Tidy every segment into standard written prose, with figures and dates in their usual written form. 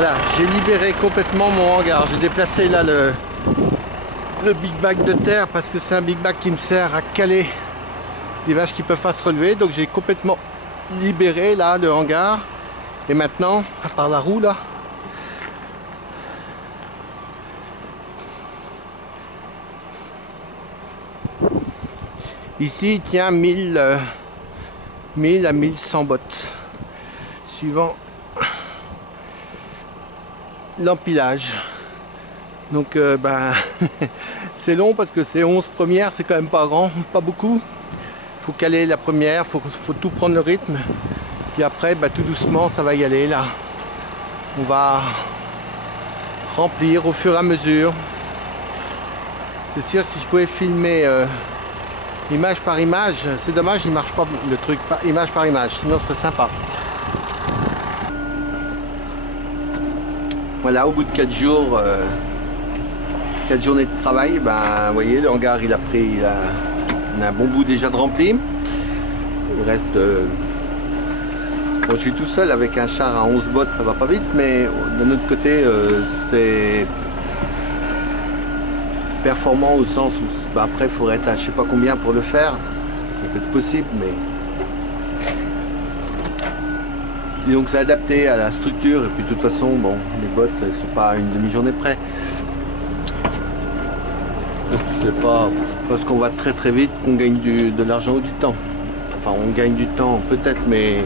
Voilà, j'ai libéré complètement mon hangar. J'ai déplacé là le big bag de terre parce que c'est un big bag qui me sert à caler les vaches qui peuvent pas se relever. Donc j'ai complètement libéré là le hangar. Et maintenant, à part la roue là, ici il tient 1000 à 1100 bottes suivant l'empilage. Donc c'est long parce que c'est 11 premières, c'est quand même pas grand, pas beaucoup. Faut caler la première, faut tout prendre le rythme. Puis après, tout doucement, ça va y aller là. On va remplir au fur et à mesure. C'est sûr que si je pouvais filmer image par image, c'est dommage, il marche pas le truc image par image, sinon ce serait sympa. Voilà, au bout de 4 jours, 4 journées de travail, vous voyez, le hangar il a un bon bout déjà de rempli. Il reste bon, je suis tout seul avec un char à 11 bottes, ça va pas vite, mais d'un autre côté c'est performant au sens où après il faudrait être à je sais pas combien pour le faire. C'est peut-être possible, mais et donc c'est adapté à la structure. Et puis de toute façon, bon, les bottes elles sont pas à une demi-journée près. Donc c'est pas parce qu'on va très très vite qu'on gagne de l'argent ou du temps. Enfin on gagne du temps peut-être, mais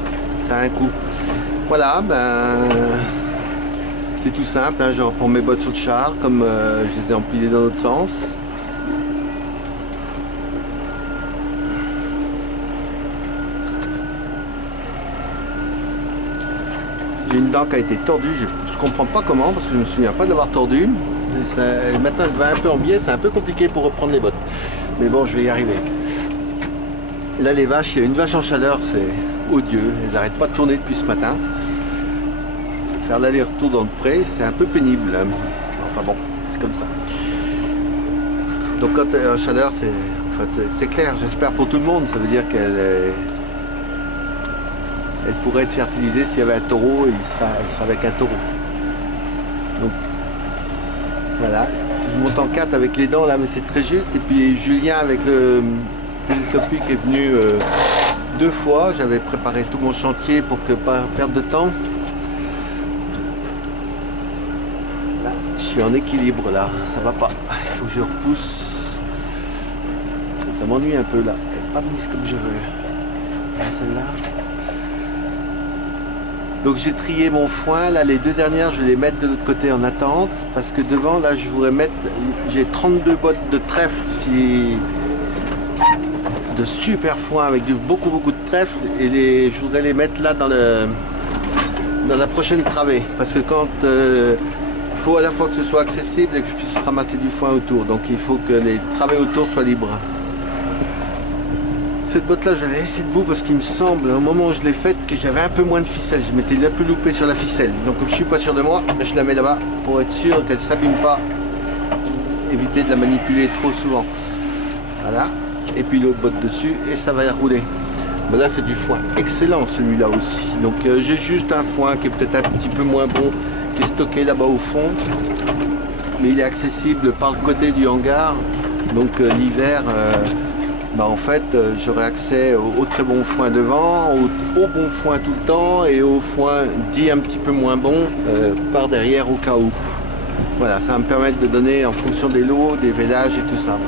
ça a un coût. Voilà, c'est tout simple, hein. Je reprends mes bottes sur le char comme je les ai empilées dans l'autre sens. J'ai une dent qui a été tordue, je comprends pas comment parce que je me souviens pas de l'avoir tordue. Et maintenant elle va un peu en biais, c'est un peu compliqué pour reprendre les bottes. Mais bon, je vais y arriver. Là les vaches, il y a une vache en chaleur, c'est odieux, elles n'arrêtent pas de tourner depuis ce matin. Faire l'aller-retour dans le pré, c'est un peu pénible. Enfin bon, c'est comme ça. Donc quand elle est en chaleur, c'est clair, j'espère pour tout le monde, ça veut dire qu'elle pourrait être fertilisée s'il y avait un taureau, et elle sera avec un taureau. Donc voilà, je monte en 4 avec les dents là, mais c'est très juste. Et puis Julien avec le télescopique est venu 2 fois. J'avais préparé tout mon chantier pour que pas perdre de temps. Là, je suis en équilibre là, ça va pas. Il faut que je repousse. Ça m'ennuie un peu là. Elle n'est pas mise comme je veux. Là, celle-là. Donc j'ai trié mon foin, là les 2 dernières je vais les mettre de l'autre côté en attente parce que devant là je voudrais mettre, j'ai 32 bottes de trèfle, de super foin avec beaucoup de trèfle et je voudrais les mettre là dans la prochaine travée parce que quand il faut à la fois que ce soit accessible et que je puisse ramasser du foin autour, donc il faut que les travées autour soient libres. Cette botte là je l'ai laissée debout parce qu'il me semble au moment où je l'ai faite que j'avais un peu moins de ficelle, je m'étais un peu loupé sur la ficelle, donc comme je suis pas sûr de moi, je la mets là-bas pour être sûr qu'elle ne s'abîme pas, éviter de la manipuler trop souvent. Voilà, et puis l'autre botte dessus et ça va rouler. Mais là c'est du foin excellent celui-là aussi, donc j'ai juste un foin qui est peut-être un petit peu moins bon, qui est stocké là-bas au fond, mais il est accessible par le côté du hangar, donc l'hiver en fait j'aurai accès au très bon foin devant, au bon foin tout le temps et au foin dit un petit peu moins bon par derrière au cas où. Voilà, ça va me permettre de donner en fonction des lots, des vélages et tout ça.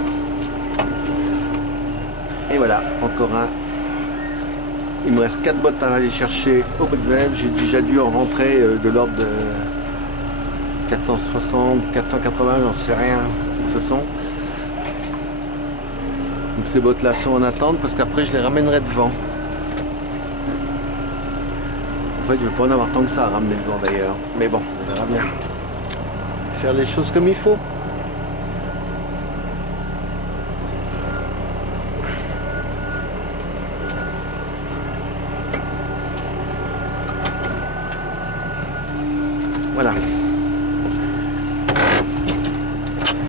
Et voilà, encore un. Il me reste 4 bottes à aller chercher au bout de Velve. J'ai déjà dû en rentrer de l'ordre de 460, 480, j'en sais rien de toute façon. Donc ces bottes là sont en attente parce qu'après je les ramènerai devant. En fait je ne vais pas en avoir tant que ça à ramener devant d'ailleurs. Mais bon, on verra bien. Faire les choses comme il faut. Voilà.